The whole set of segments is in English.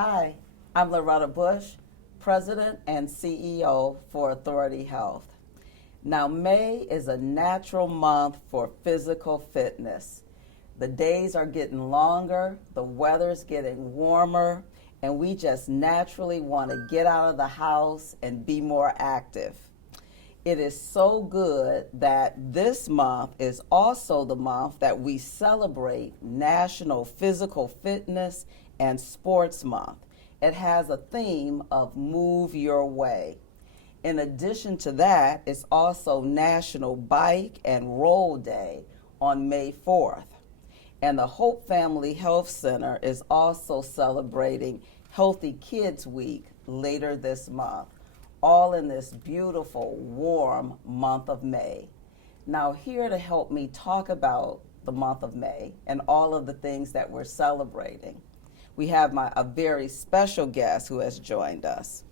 Hi, I'm Loretta Bush, President and CEO for Authority Health. Now, May is a natural month for physical fitness. The days are getting longer, the weather's getting warmer, and we just naturally want to get out of the house and be more active. It is so good that this month is also the month that we celebrate National Physical Fitness and Sports Month. It has a theme of Move Your Way. In addition to that, it's also National Bike and Roll Day on May 4th. And the Hope Family Health Center is also celebrating Healthy Kids Week later this month, all in this beautiful, warm month of May. Now, here to help me talk about the month of May and all of the things that we're celebrating, we have a very special guest who has joined us.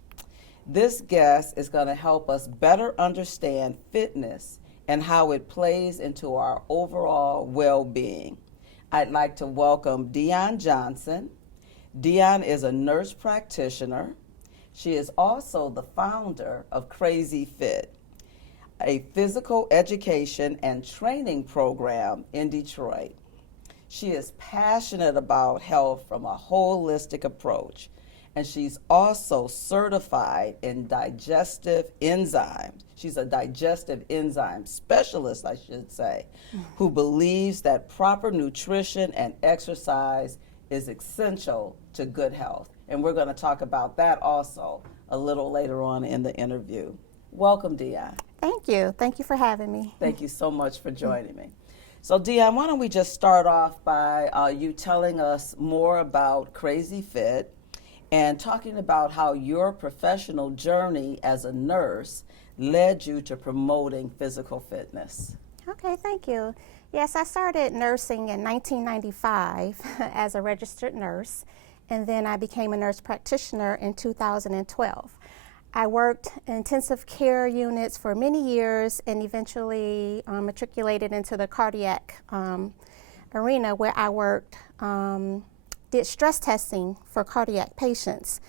This guest is going to help us better understand fitness and how it plays into our overall well-being. I'd like to welcome Dion Johnson. Dion is a nurse practitioner. She is also the founder of Krazy Fit, a physical education and training program in Detroit. She is passionate about health from a holistic approach, and she's also certified in digestive enzymes. She's a digestive enzyme specialist, I should say, who believes that proper nutrition and exercise is essential to good health. And we're going to talk about that also a little later on in the interview. Welcome, Dion. Thank you. Thank you for having me. Thank you so much for joining me. So, Dion, why don't we just start off by you telling us more about Krazy Fit and talking about how your professional journey as a nurse led you to promoting physical fitness. Okay, thank you. Yes, I started nursing in 1995 as a registered nurse, and then I became a nurse practitioner in 2012. I worked in intensive care units for many years and eventually matriculated into the cardiac arena, where I worked, did stress testing for cardiac patients,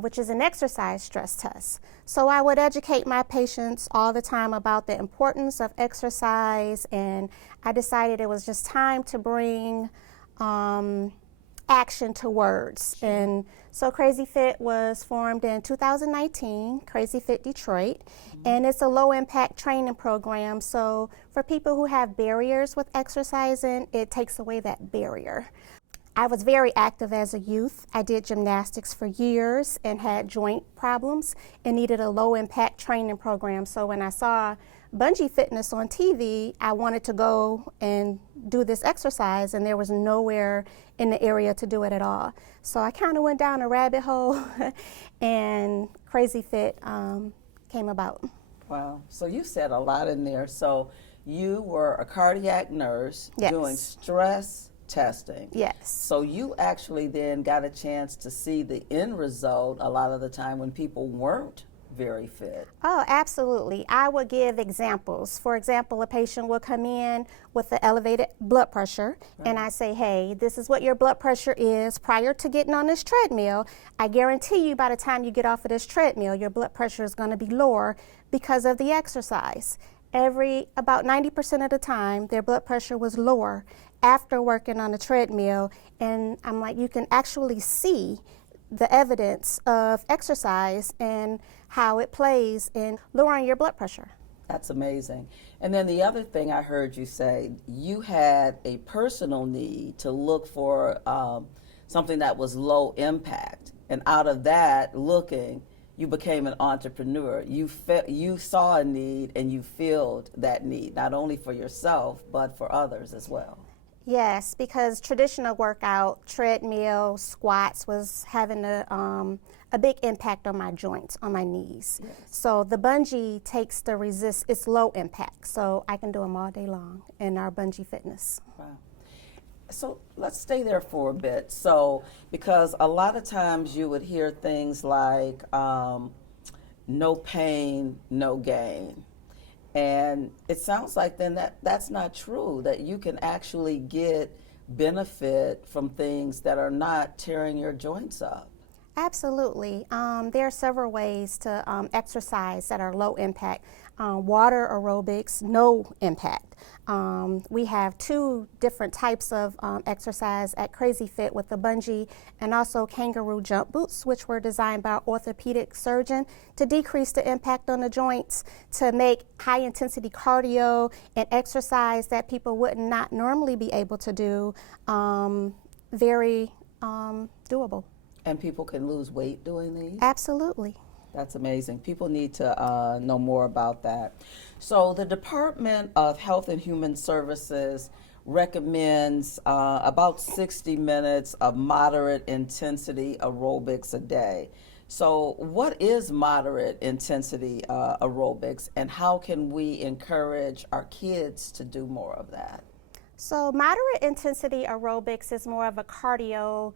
which is an exercise stress test. So I would educate my patients all the time about the importance of exercise, and I decided it was just time to bring action to words. And so Krazy Fit was formed in 2019, Krazy Fit Detroit, and it's a low impact training program. So for people who have barriers with exercising, it takes away that barrier. I was very active as a youth. I did gymnastics for years and had joint problems and needed a low impact training program. So when I saw bungee fitness on TV, I wanted to go and do this exercise, and there was nowhere in the area to do it at all. So I kind of went down a rabbit hole and Krazy Fit came about. Wow. So you said a lot in there. So you were a cardiac nurse. Yes. Doing stress testing. Yes. So you actually then got a chance to see the end result a lot of the time when people weren't very fit. Oh, absolutely. I would give examples. For example, a patient will come in with the elevated blood pressure, right, and I say, hey, this is what your blood pressure is prior to getting on this treadmill. I guarantee you by the time you get off of this treadmill, your blood pressure is going to be lower because of the exercise. About 90% of the time, their blood pressure was lower after working on the treadmill, and I'm like, you can actually see the evidence of exercise and how it plays in lowering your blood pressure. That's amazing. And then the other thing I heard you say, you had a personal need to look for something that was low impact. And out of that looking, you became an entrepreneur. You saw a need and you filled that need, not only for yourself, but for others as well. Yes, because traditional workout, treadmill, squats was having a big impact on my joints, on my knees. Yes. So the bungee takes it's low impact, so I can do them all day long in our bungee fitness. Wow. So let's stay there for a bit. So, because a lot of times you would hear things like, no pain, no gain. And it sounds like then that's not true, that you can actually get benefit from things that are not tearing your joints up. Absolutely. There are several ways to exercise that are low impact. Water aerobics, no impact. We have two different types of exercise at Krazy Fit with the bungee and also kangaroo jump boots, which were designed by an orthopedic surgeon to decrease the impact on the joints, to make high intensity cardio and exercise that people would not normally be able to do very doable. And people can lose weight doing these? Absolutely. That's amazing. People need to know more about that. So the Department of Health and Human Services recommends about 60 minutes of moderate intensity aerobics a day. So what is moderate intensity aerobics, and how can we encourage our kids to do more of that? So moderate intensity aerobics is more of a cardio,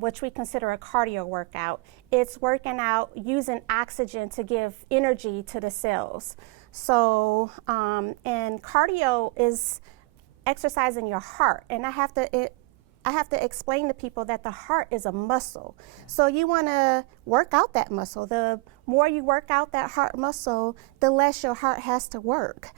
which we consider a cardio workout. It's working out using oxygen to give energy to the cells. So, and cardio is exercising your heart. And I have to explain to people that the heart is a muscle. So you want to work out that muscle. The more you work out that heart muscle, the less your heart has to work.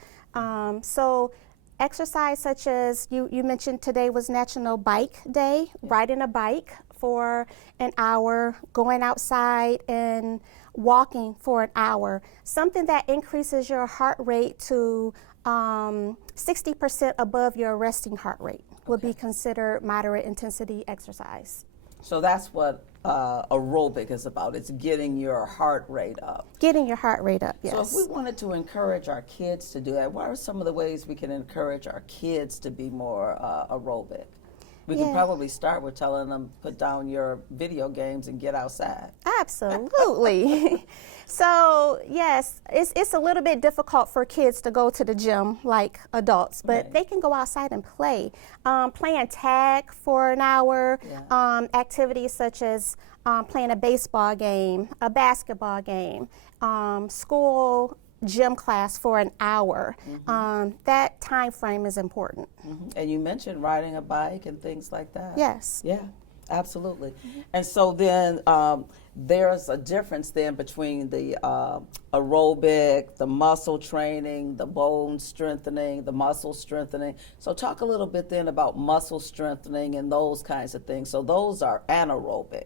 So exercise such as you mentioned today was National Bike Day, riding a bike for an hour, going outside and walking for an hour, something that increases your heart rate to 60% above your resting heart rate would be considered moderate intensity exercise. So that's what aerobic is about. It's getting your heart rate up. Getting your heart rate up, yes. So if we wanted to encourage our kids to do that, what are some of the ways we can encourage our kids to be more aerobic? We can probably start with telling them, put down your video games and get outside. Absolutely. So yes, it's a little bit difficult for kids to go to the gym like adults, but they can go outside and play. Playing tag for an hour, activities such as playing a baseball game, a basketball game, school gym class for an hour. That time frame is important. And you mentioned riding a bike and things like that. Yes. Yeah, absolutely. And so then there's a difference then between the aerobic, the muscle training, the bone strengthening, the muscle strengthening. So talk a little bit then about muscle strengthening and those kinds of things. So those are anaerobic.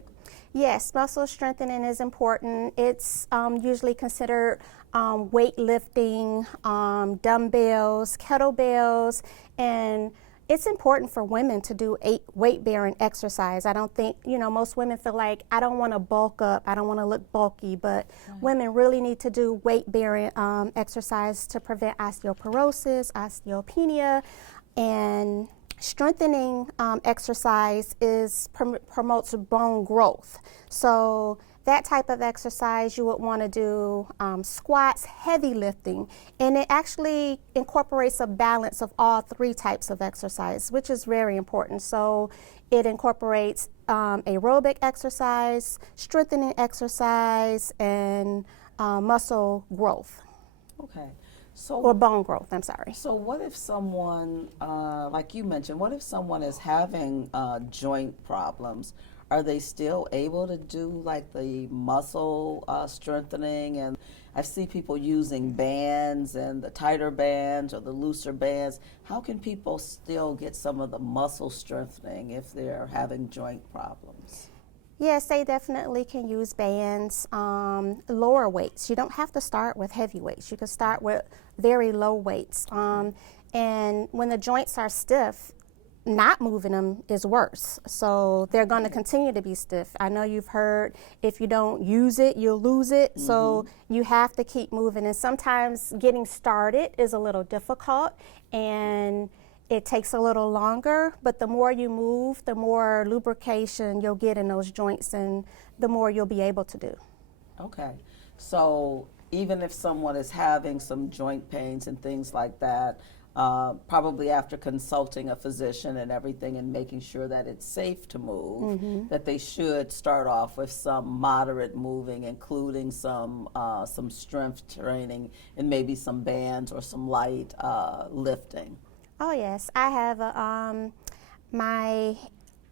Yes, muscle strengthening is important. It's usually considered weightlifting, dumbbells, kettlebells, and it's important for women to do weight-bearing exercise. I don't think, most women feel like, I don't want to bulk up, I don't want to look bulky, but women really need to do weight-bearing exercise to prevent osteoporosis, osteopenia, and strengthening exercise promotes bone growth. So that type of exercise you would want to do squats, heavy lifting, and it actually incorporates a balance of all three types of exercise, which is very important. So it incorporates aerobic exercise, strengthening exercise, and muscle growth. Okay. Or bone growth, I'm sorry. So what if someone, like you mentioned, what if someone is having joint problems? Are they still able to do like the muscle strengthening? And I see people using bands and the tighter bands or the looser bands. How can people still get some of the muscle strengthening if they're having joint problems? Yes, they definitely can use bands, lower weights. You don't have to start with heavy weights. You can start with very low weights. And when the joints are stiff, not moving them is worse. So they're going to continue to be stiff. I know you've heard if you don't use it, you'll lose it. So you have to keep moving. And sometimes getting started is a little difficult and it takes a little longer, but the more you move, the more lubrication you'll get in those joints and the more you'll be able to do. Okay. So even if someone is having some joint pains and things like that, probably after consulting a physician and everything and making sure that it's safe to move, that they should start off with some moderate moving, including some strength training and maybe some bands or some light lifting. Oh yes, I have my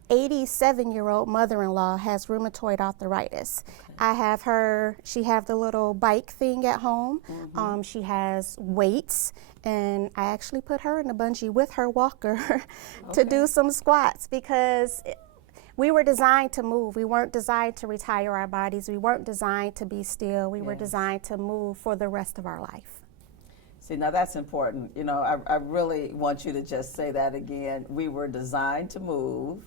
87-year-old mother-in-law has rheumatoid arthritis. Okay. I have her, she have the little bike thing at home. She has weights, and I actually put her in a bungee with her walker to do some squats, because we were designed to move. We weren't designed to retire our bodies. We weren't designed to be still. We were designed to move for the rest of our life. See, now that's important. You know, I really want you to just say that again. We were designed to move.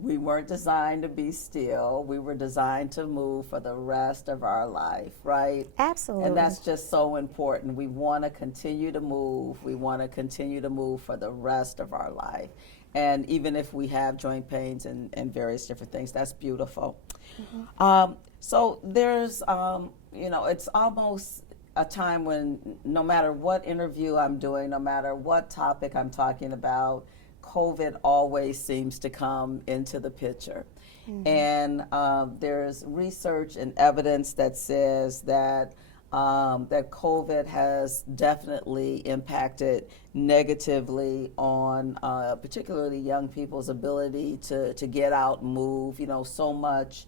We weren't designed to be still. We were designed to move for the rest of our life, right? Absolutely. And that's just so important. We want to continue to move. We want to continue to move for the rest of our life. And even if we have joint pains and various different things, that's beautiful. So there's, you know, it's almost a time when no matter what interview I'm doing, no matter what topic I'm talking about, COVID always seems to come into the picture. And there's research and evidence that says that that COVID has definitely impacted negatively on particularly young people's ability to get out and move. You know, so much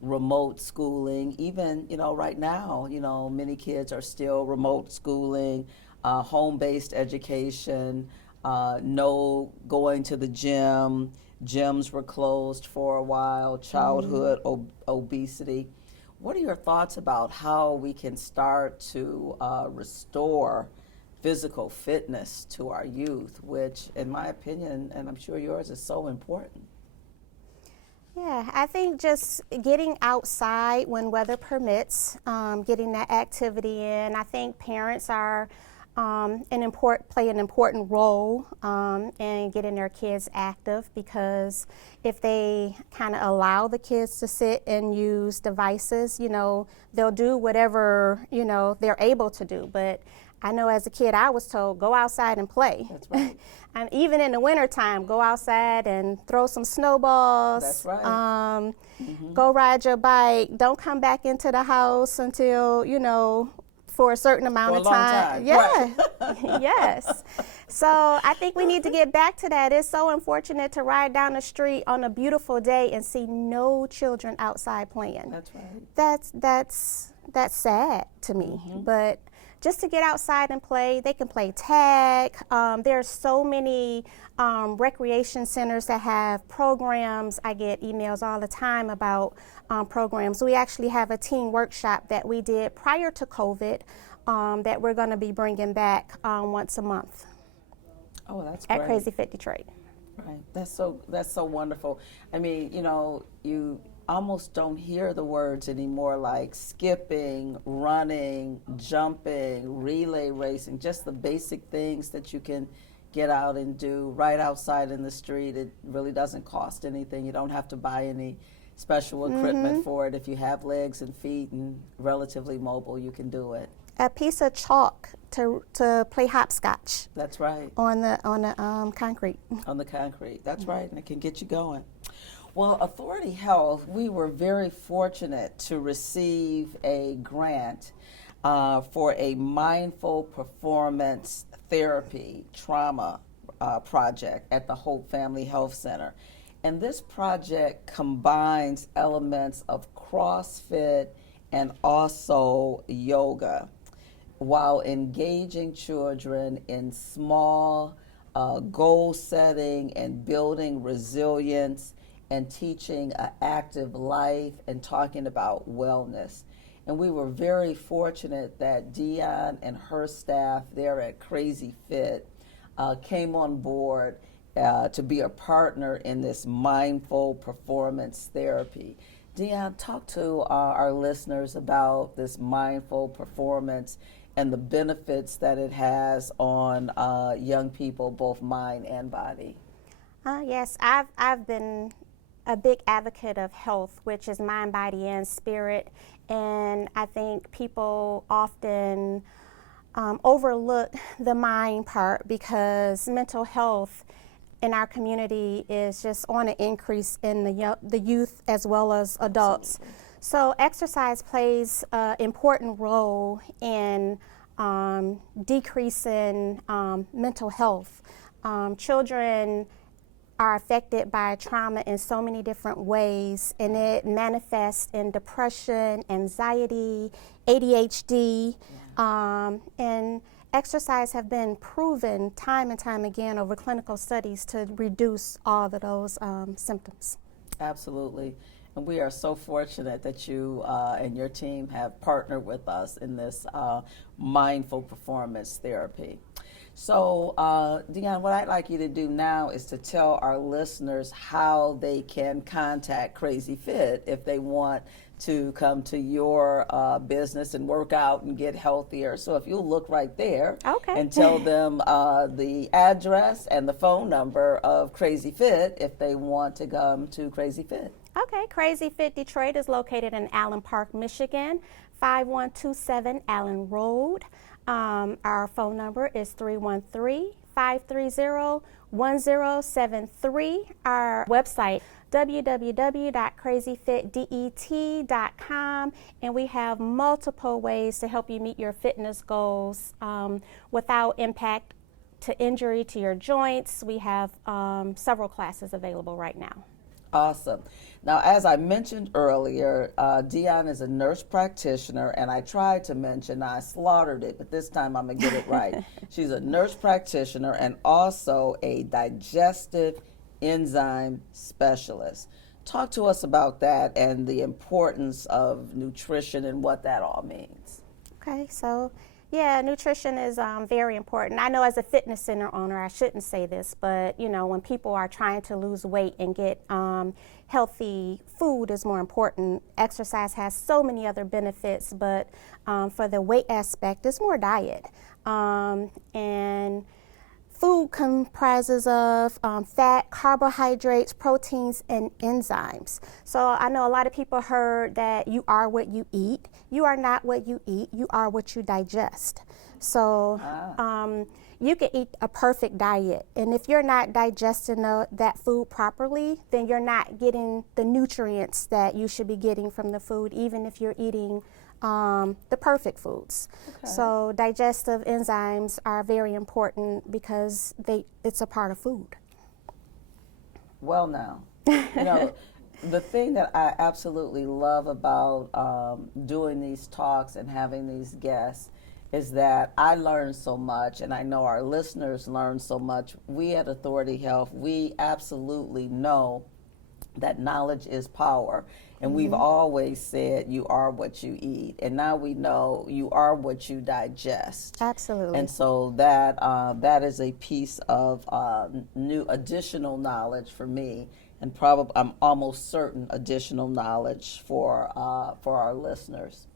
remote schooling. Even, you know, right now, you know, many kids are still remote schooling, home-based education, no going to the gym. Gyms were closed for a while, childhood obesity. What are your thoughts about how we can start to restore physical fitness to our youth, which, in my opinion, and I'm sure yours, is so important? Yeah, I think just getting outside when weather permits, getting that activity in. I think parents are play an important role in getting their kids active, because if they kind of allow the kids to sit and use devices, you know, they'll do whatever, you know, they're able to do. But I know as a kid, I was told, go outside and play. That's right. And even in the wintertime, go outside and throw some snowballs. That's right. Go ride your bike. Don't come back into the house until, you know, for a certain amount of time. Yeah. Right. Yes. So I think we need to get back to that. It's so unfortunate to ride down the street on a beautiful day and see no children outside playing. That's right. That's sad to me. But just to get outside and play, they can play tag. There's so many recreation centers that have programs. I get emails all the time about programs. We actually have a teen workshop that we did prior to COVID that we're going to be bringing back once a month. Oh, that's great. At Krazy Fit Detroit. Right. That's so wonderful. I mean, you know, you almost don't hear the words anymore like skipping, running, jumping, relay racing, just the basic things that you can get out and do right outside in the street. It really doesn't cost anything. You don't have to buy any special equipment for it. If you have legs and feet and relatively mobile, you can do it. A piece of chalk to play hopscotch. That's right. On the concrete. On the concrete. That's right, and it can get you going. Well, Authority Health, we were very fortunate to receive a grant for a mindful performance therapy trauma project at the Hope Family Health Center. And this project combines elements of CrossFit and also yoga, while engaging children in small goal setting and building resilience and teaching an active life and talking about wellness. And we were very fortunate that Dion and her staff there at Krazy Fit came on board to be a partner in this mindful performance therapy. Dion, talk to our listeners about this mindful performance and the benefits that it has on young people, both mind and body. Yes, I've been a big advocate of health, which is mind, body, and spirit. And I think people often overlook the mind part, because mental health in our community is just on an increase in the youth as well as adults. Absolutely. So exercise plays an important role in decreasing mental health. Children are affected by trauma in so many different ways, and it manifests in depression, anxiety, ADHD, and exercise have been proven time and time again over clinical studies to reduce all of those symptoms. Absolutely. And we are so fortunate that you and your team have partnered with us in this mindful performance therapy. So, Dion, what I'd like you to do now is to tell our listeners how they can contact Krazy Fit if they want to come to your business and work out and get healthier. So if you'll look right there and tell them the address and the phone number of Krazy Fit if they want to come to Krazy Fit. Okay, Krazy Fit Detroit is located in Allen Park, Michigan, 5127 Allen Road. Our phone number is 313-530-1073. Our website, www.krazyfitdet.com, and we have multiple ways to help you meet your fitness goals without impact to injury to your joints. We have several classes available right now. Awesome. Now, as I mentioned earlier, Dion is a nurse practitioner, and I tried to mention, I slaughtered it, but this time I'm going to get it right. She's a nurse practitioner and also a digestive enzyme specialist. Talk to us about that and the importance of nutrition and what that all means. Okay, so yeah, nutrition is very important. I know as a fitness center owner, I shouldn't say this, but you know, when people are trying to lose weight and get healthy, food is more important. Exercise has so many other benefits, but for the weight aspect, it's more diet. And food comprises of fat, carbohydrates, proteins, and enzymes. So I know a lot of people heard that you are what you eat. You are not what you eat. You are what you digest. So you can eat a perfect diet, and if you're not digesting that food properly, then you're not getting the nutrients that you should be getting from the food, even if you're eating the perfect foods. Okay. So digestive enzymes are very important because it's a part of food. Well, now, you know, the thing that I absolutely love about doing these talks and having these guests is that I learn so much, and I know our listeners learn so much. We at Authority Health, we absolutely know that knowledge is power. And we've always said you are what you eat, and now we know you are what you digest. Absolutely. And so that that is a piece of new additional knowledge for me, and probably I'm almost certain additional knowledge for our listeners.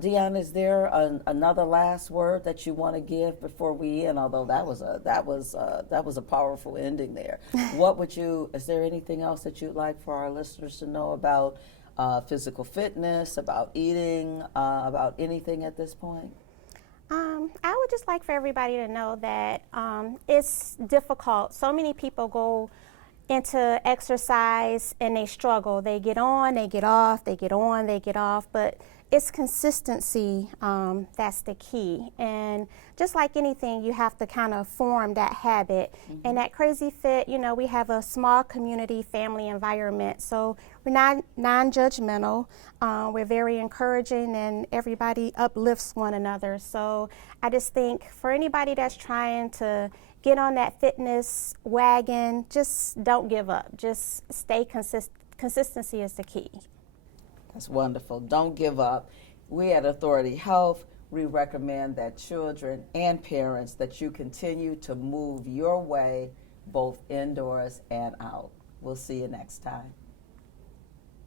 Dion, is there another last word that you want to give before we end? Although that was a powerful ending there. Is there anything else that you'd like for our listeners to know about physical fitness, about eating, about anything at this point? I would just like for everybody to know that it's difficult. So many people go into exercise and they struggle. They get on, they get off, they get on, they get off, but it's consistency that's the key. And just like anything, you have to kind of form that habit. And at Krazy Fit, you know, we have a small community family environment, so we're not non-judgmental. We're very encouraging, and everybody uplifts one another. So I just think for anybody that's trying to get on that fitness wagon, just don't give up. Just stay consistent. Consistency is the key. That's wonderful. Don't give up. We at Authority Health, we recommend that children and parents that you continue to move your way both indoors and out. We'll see you next time.